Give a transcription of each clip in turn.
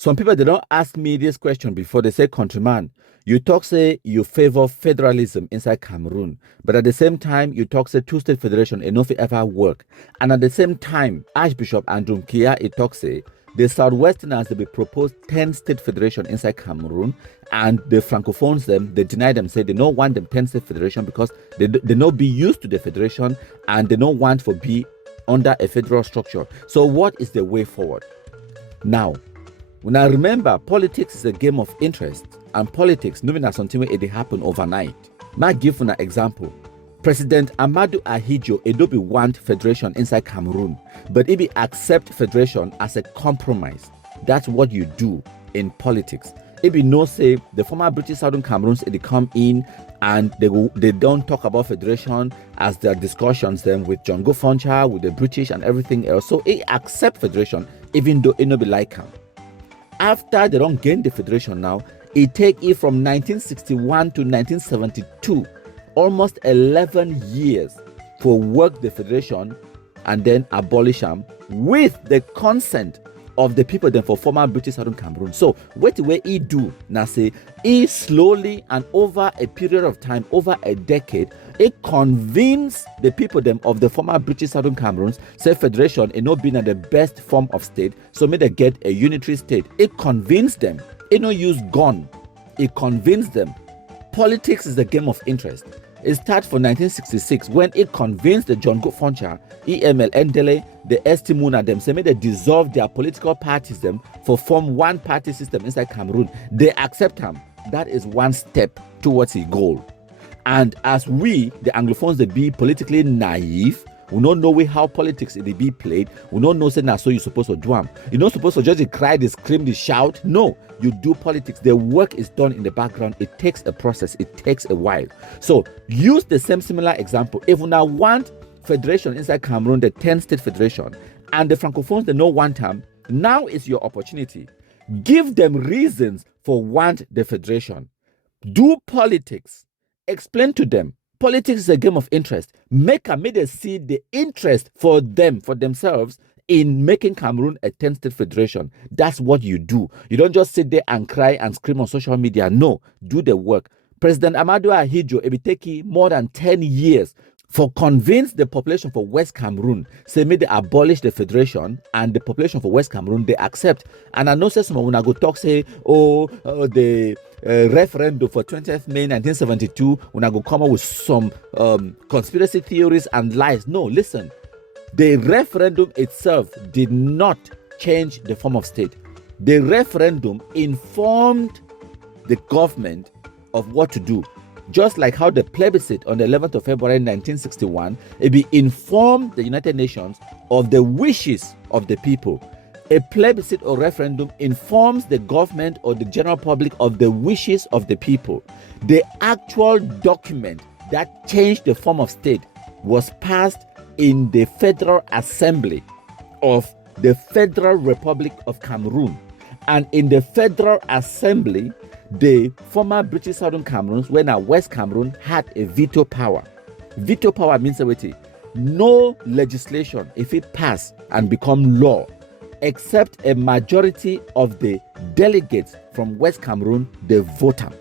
Some people, they don't ask me this question before. They say, countryman, you talk say you favor federalism inside Cameroon, but at the same time, you talk say two-state federation and nothing ever work. And at the same time, Archbishop Andrew Kia, it talks say, the Southwesterners, they be proposed 10-state federation inside Cameroon, and the Francophones, they deny them, say they don't want them 10-state federation because they not be used to the federation and they don't want to be under a federal structure. So what is the way forward? Now, when I remember, politics is a game of interest, and politics, knowing that something will happen overnight. Now, give an example. President Amadou Ahidjo Edobi want federation inside Cameroon, but if he accept federation as a compromise, that's what you do in politics. If you know, say the former British Southern Cameroons, they come in and they don't talk about federation as their discussions then with John Gofoncha, with the British and everything else. So he accept federation even though it not be like him. After they don't gain the federation now, it take it from 1961 to 1972, almost 11 years for work the federation and then abolish them with the consent of the people then for former British Southern Cameroon. So what the way he do now say he slowly and over a period of time, over a decade, it convinced the people them of the former British Southern Cameroons say federation is not being the best form of state, so may they get a unitary state. It convinced them. It no use gun. It convinced them. Politics is a game of interest. It starts from 1966 when it convinced the John Gofoncha, EML, Ndele, the Estimuna them, say may they dissolve their political parties them for form one party system inside Cameroon. They accept them. That is one step towards a goal. And as we, the Anglophones, they be politically naive, we don't know how politics is be played. We don't know say now so you're supposed to do them. You're not supposed to just cry, they scream, they shout. No, you do politics. The work is done in the background. It takes a process. It takes a while. So use the same similar example. If we now want federation inside Cameroon, the 10-state federation, and the Francophones, they don't want them, now is your opportunity. Give them reasons for want the federation. Do politics. Explain to them. Politics is a game of interest. Make them see the interest for them, for themselves, in making Cameroon a 10-state federation. That's what you do. You don't just sit there and cry and scream on social media. No, do the work. President Amadou Ahidjo, it will take more than 10 years for convince the population for West Cameroon, say may they abolish the federation, and the population for West Cameroon, they accept. And I know say someone when I go talk say, the referendum for 20th May 1972, when I go come up with some conspiracy theories and lies. No, listen, the referendum itself did not change the form of state. The referendum informed the government of what to do. Just like how the plebiscite on the 11th of February 1961, it be informed the United Nations of the wishes of the people. A plebiscite or referendum informs the government or the general public of the wishes of the people. The actual document that changed the form of state was passed in the Federal Assembly of the Federal Republic of Cameroon. And in the Federal Assembly, the former British Southern Cameroons, when now West Cameroon, had a veto power. Veto power means everything. No legislation, if it pass and become law, except a majority of the delegates from West Cameroon, they vote them.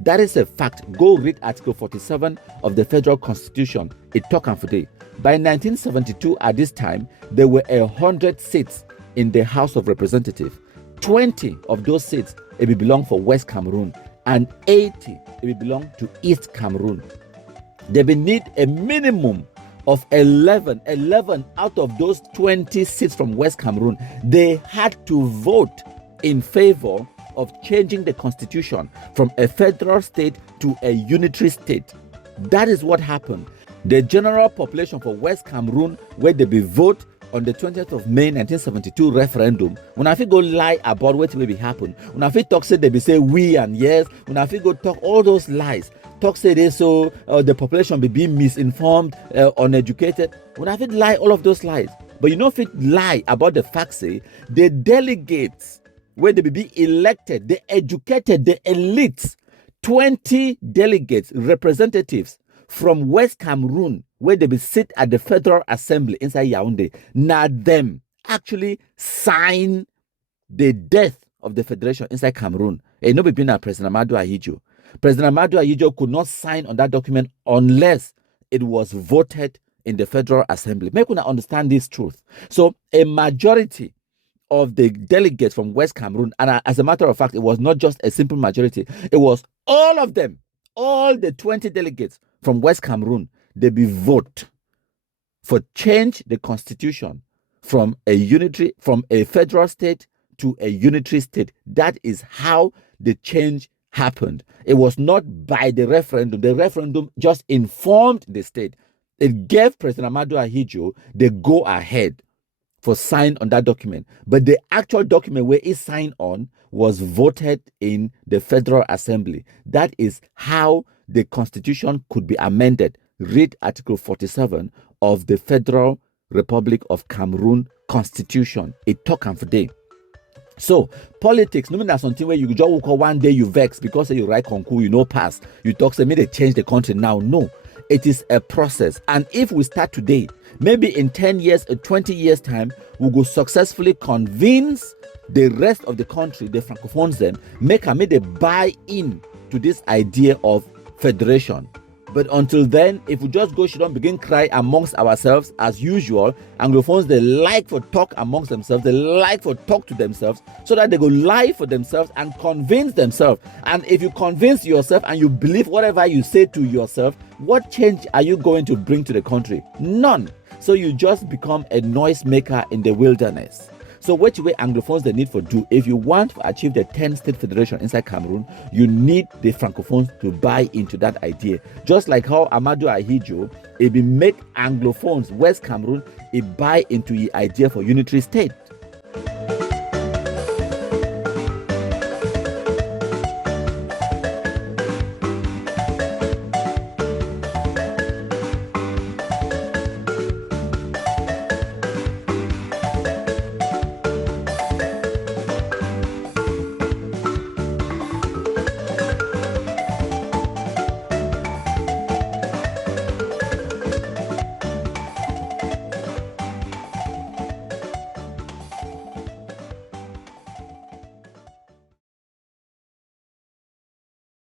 That is a fact. Go read Article 47 of the Federal Constitution. It talk for day. By 1972, at this time, there were 100 seats in the House of Representatives. 20 of those seats it will belong for West Cameroon, and 80 it will belong to East Cameroon. They will need a minimum of 11 out of those 20 seats from West Cameroon. They had to vote in favor of changing the constitution from a federal state to a unitary state. That is what happened. The general population for West Cameroon, where they will vote on the 20th of May 1972 referendum, when I feel go lie about what will be happen, when I feel talk say they be say we and yes, when I feel go talk all those lies, talk say they so the population be being misinformed, uneducated, when I feel lie all of those lies. But you know if it lie about the fact say the delegates where they be elected, the educated, the elites, 20 delegates, representatives from West Cameroon, where they be sit at the Federal Assembly inside Yaoundé, now them actually sign the death of the federation inside Cameroon, and no be been President Amadou Ahidjo. President Amadou Ahidjo could not sign on that document unless it was voted in the Federal Assembly. Make una understand this truth. So a majority of the delegates from West Cameroon, and as a matter of fact, it was not just a simple majority, it was all of them, all the 20 delegates from West Cameroon, they be vote for change the constitution from a federal state to a unitary state. That is how the change happened. It was not by the referendum. The referendum just informed the state. It gave President Amadou Ahidjo the go ahead for sign on that document. But the actual document where he signed on was voted in the Federal Assembly. That is how the constitution could be amended. Read Article 47 of the Federal Republic of Cameroon Constitution. It talk and for day. So politics, no mean that something where you just woke up one day you vex because you write concours, you know pass. You talk say me they change the country now. No, it is a process. And if we start today, maybe in 10 years, 20 years time, we will successfully convince the rest of the country, the francophones them, make they buy in to this idea of federation. But until then, if we just go, she don't begin cry amongst ourselves as usual. Anglophones, they like for talk amongst themselves. They like for talk to themselves so that they go lie for themselves and convince themselves. And if you convince yourself and you believe whatever you say to yourself, what change are you going to bring to the country? None. So you just become a noisemaker in the wilderness. So which way Anglophones they need for do? If you want to achieve the 10-state federation inside Cameroon, you need the Francophones to buy into that idea. Just like how Amadou Ahidjo, it will make Anglophones, West Cameroon, buy into the idea for unitary state.